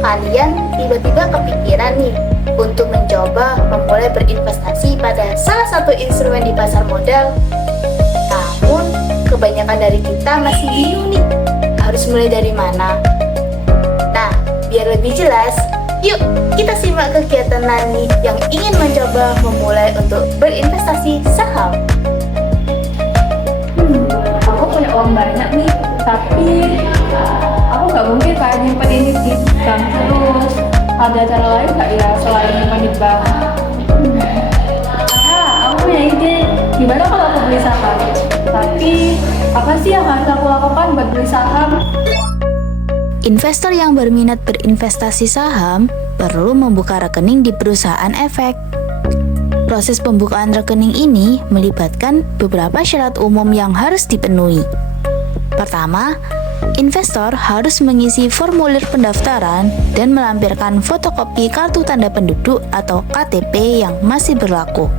kalian tiba-tiba kepikiran nih untuk mencoba memulai berinvestasi pada salah satu instrumen di pasar modal. Namun, kebanyakan dari kita masih bingung nih, harus mulai dari mana? Nah, biar lebih jelas, yuk kita simak kegiatan Nani yang ingin mencoba memulai untuk berinvestasi saham. Aku punya uang banyak nih, tapi aku nggak mungkin kayak nyimpen ini di bank terus. Ada cara lain nggak ya selain nyimpen di bank? Aku punya ide. Gimana kalau aku beli saham? Tapi apa sih yang harus aku lakukan buat beli saham? Investor yang berminat berinvestasi saham perlu membuka rekening di perusahaan efek. Proses pembukaan rekening ini melibatkan beberapa syarat umum yang harus dipenuhi. Pertama, investor harus mengisi formulir pendaftaran dan melampirkan fotokopi kartu tanda penduduk atau KTP yang masih berlaku.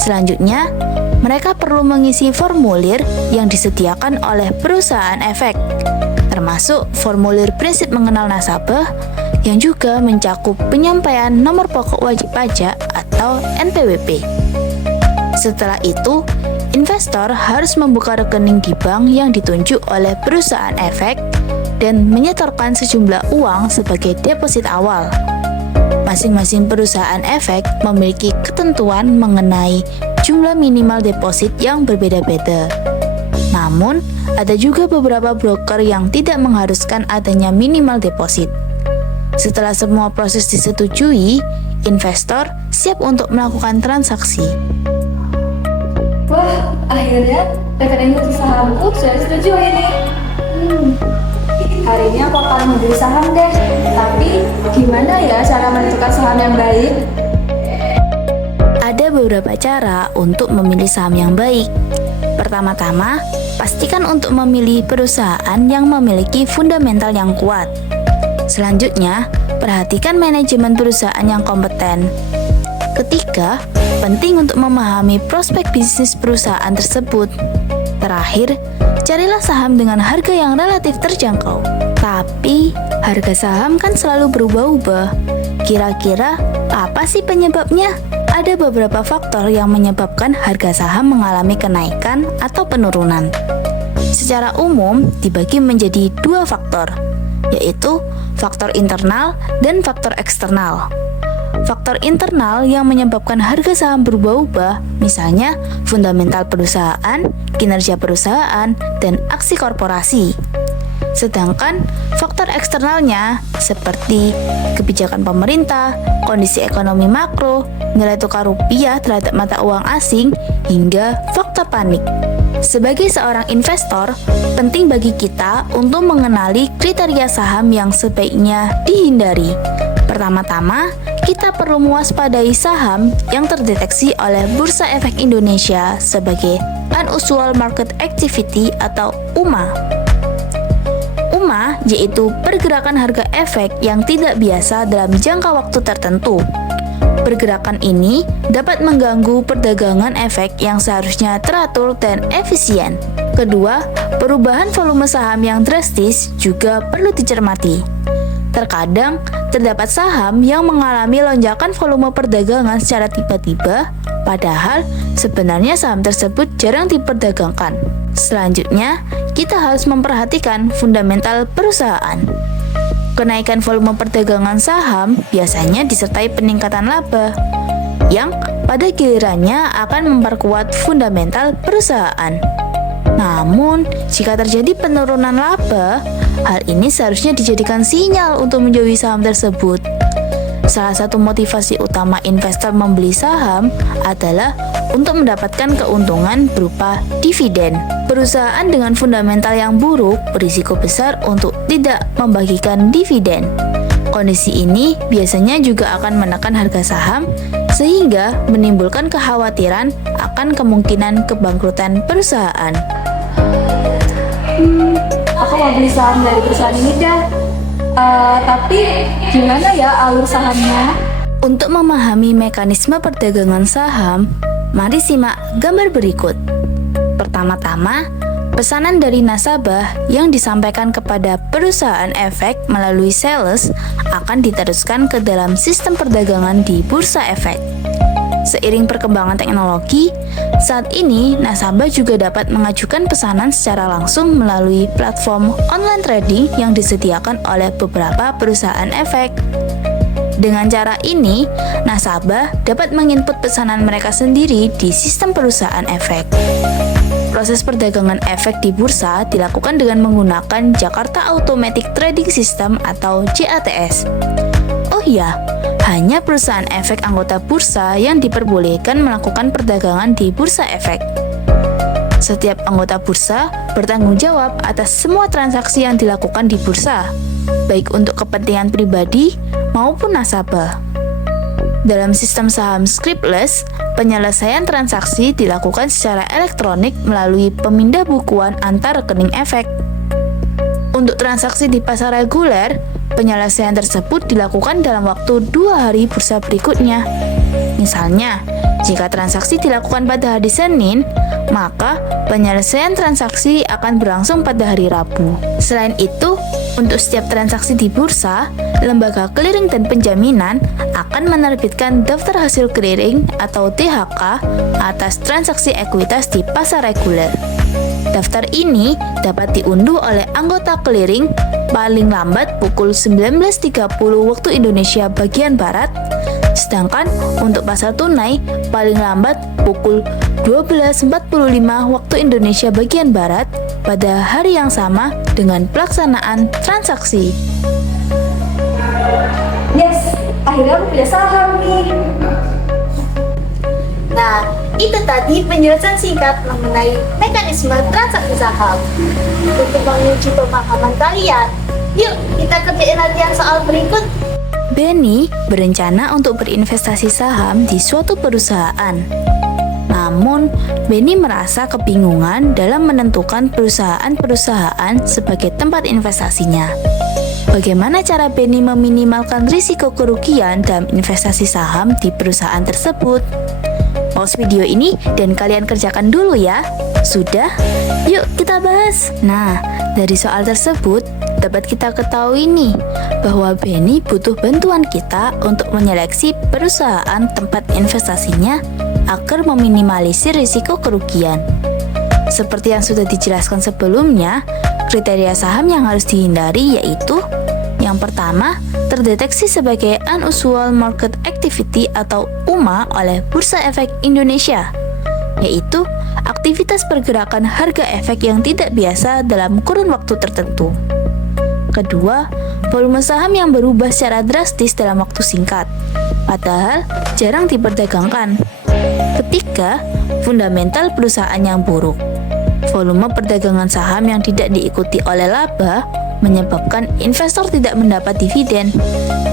Selanjutnya, mereka perlu mengisi formulir yang disediakan oleh perusahaan efek, termasuk formulir prinsip mengenal nasabah yang juga mencakup penyampaian nomor pokok wajib pajak atau NPWP. Setelah itu, investor harus membuka rekening di bank yang ditunjuk oleh perusahaan efek dan menyetorkan sejumlah uang sebagai deposit awal. Masing-masing perusahaan efek memiliki ketentuan mengenai jumlah minimal deposit yang berbeda-beda. Namun, ada juga beberapa broker yang tidak mengharuskan adanya minimal deposit. Setelah semua proses disetujui, investor siap untuk melakukan transaksi. Wah, akhirnya rekening khusus sahamku sudah setuju ini. Hari ini aku akan membeli saham deh. Tapi gimana ya cara menentukan saham yang baik? Ada beberapa cara untuk memilih saham yang baik. Pertama-tama, pastikan untuk memilih perusahaan yang memiliki fundamental yang kuat. Selanjutnya, perhatikan manajemen perusahaan yang kompeten. Ketiga, penting untuk memahami prospek bisnis perusahaan tersebut. Terakhir, carilah saham dengan harga yang relatif terjangkau. Tapi, harga saham kan selalu berubah-ubah. Kira-kira apa sih penyebabnya? Ada beberapa faktor yang menyebabkan harga saham mengalami kenaikan atau penurunan. Secara umum, dibagi menjadi dua faktor, yaitu faktor internal dan faktor eksternal. Faktor internal yang menyebabkan harga saham berubah-ubah, misalnya fundamental perusahaan, kinerja perusahaan, dan aksi korporasi. Sedangkan faktor eksternalnya seperti kebijakan pemerintah, kondisi ekonomi makro, nilai tukar rupiah terhadap mata uang asing, hingga faktor panik. Sebagai seorang investor, penting bagi kita untuk mengenali kriteria saham yang sebaiknya dihindari. Pertama-tama, kita perlu mewaspadai saham yang terdeteksi oleh Bursa Efek Indonesia sebagai Unusual Market Activity atau UMA. UMA yaitu pergerakan harga efek yang tidak biasa dalam jangka waktu tertentu. Pergerakan ini dapat mengganggu perdagangan efek yang seharusnya teratur dan efisien. Kedua, perubahan volume saham yang drastis juga perlu dicermati. Terkadang, terdapat saham yang mengalami lonjakan volume perdagangan secara tiba-tiba, padahal sebenarnya saham tersebut jarang diperdagangkan. Selanjutnya, kita harus memperhatikan fundamental perusahaan. Kenaikan volume perdagangan saham biasanya disertai peningkatan laba, yang pada gilirannya akan memperkuat fundamental perusahaan. Namun, jika terjadi penurunan laba, hal ini seharusnya dijadikan sinyal untuk menjauhi saham tersebut. Salah satu motivasi utama investor membeli saham adalah untuk mendapatkan keuntungan berupa dividen. Perusahaan dengan fundamental yang buruk berisiko besar untuk tidak membagikan dividen. Kondisi ini biasanya juga akan menekan harga saham sehingga menimbulkan kekhawatiran akan kemungkinan kebangkrutan perusahaan. Aku mau beli saham dari perusahaan ini dah. Tapi gimana ya alur sahamnya? Untuk memahami mekanisme perdagangan saham, mari simak gambar berikut. Pertama-tama, Pesanan dari nasabah yang disampaikan kepada perusahaan efek melalui sales akan diteruskan ke dalam sistem perdagangan di bursa efek. Seiring perkembangan teknologi, saat ini nasabah juga dapat mengajukan pesanan secara langsung melalui platform online trading yang disediakan oleh beberapa perusahaan efek. Dengan cara ini, nasabah dapat menginput pesanan mereka sendiri di sistem perusahaan efek. Proses perdagangan efek di bursa dilakukan dengan menggunakan Jakarta Automatic Trading System atau JATS. Oh iya, hanya perusahaan efek anggota bursa yang diperbolehkan melakukan perdagangan di bursa efek. Setiap anggota bursa bertanggung jawab atas semua transaksi yang dilakukan di bursa, baik untuk kepentingan pribadi maupun nasabah. Dalam sistem saham scriptless, penyelesaian transaksi dilakukan secara elektronik melalui pemindah bukuan antar rekening efek. Untuk transaksi di pasar reguler, penyelesaian tersebut dilakukan dalam waktu 2 hari bursa berikutnya. Misalnya, jika transaksi dilakukan pada hari Senin, maka penyelesaian transaksi akan berlangsung pada hari Rabu. Selain itu, untuk setiap transaksi di bursa, lembaga clearing dan penjaminan akan menerbitkan daftar hasil clearing atau DHK atas transaksi ekuitas di pasar reguler. Daftar ini dapat diunduh oleh anggota clearing paling lambat pukul 19.30 waktu Indonesia bagian Barat, sedangkan untuk pasar tunai paling lambat pukul 12.45 waktu Indonesia bagian Barat pada hari yang sama dengan pelaksanaan transaksi. Yes, akhirnya aku punya saham nih. Nah, itu tadi penjelasan singkat mengenai mekanisme transaksi saham. Untuk menguji pemahaman kalian, yuk kita kerjain latihan soal berikut. Benny berencana untuk berinvestasi saham di suatu perusahaan. Namun, Benny merasa kebingungan dalam menentukan perusahaan-perusahaan sebagai tempat investasinya. Bagaimana cara Benny meminimalkan risiko kerugian dalam investasi saham di perusahaan tersebut? Pause video ini dan kalian kerjakan dulu ya. Sudah? Yuk kita bahas. Nah, dari soal tersebut dapat kita ketahui nih bahwa Benny butuh bantuan kita untuk menyeleksi perusahaan tempat investasinya agar meminimalisir risiko kerugian. Seperti yang sudah dijelaskan sebelumnya, kriteria saham yang harus dihindari yaitu: yang pertama, terdeteksi sebagai Unusual Market Activity atau UMA oleh Bursa Efek Indonesia, yaitu aktivitas pergerakan harga efek yang tidak biasa dalam kurun waktu tertentu. Kedua, volume saham yang berubah secara drastis dalam waktu singkat, padahal jarang diperdagangkan. Ketiga, fundamental perusahaan yang buruk. Volume perdagangan saham yang tidak diikuti oleh laba menyebabkan investor tidak mendapat dividen,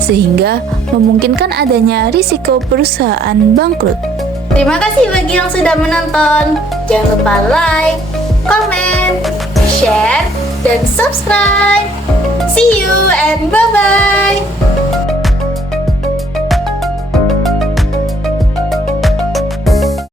sehingga memungkinkan adanya risiko perusahaan bangkrut. Terima kasih bagi yang sudah menonton. Jangan lupa like, comment, share, dan subscribe.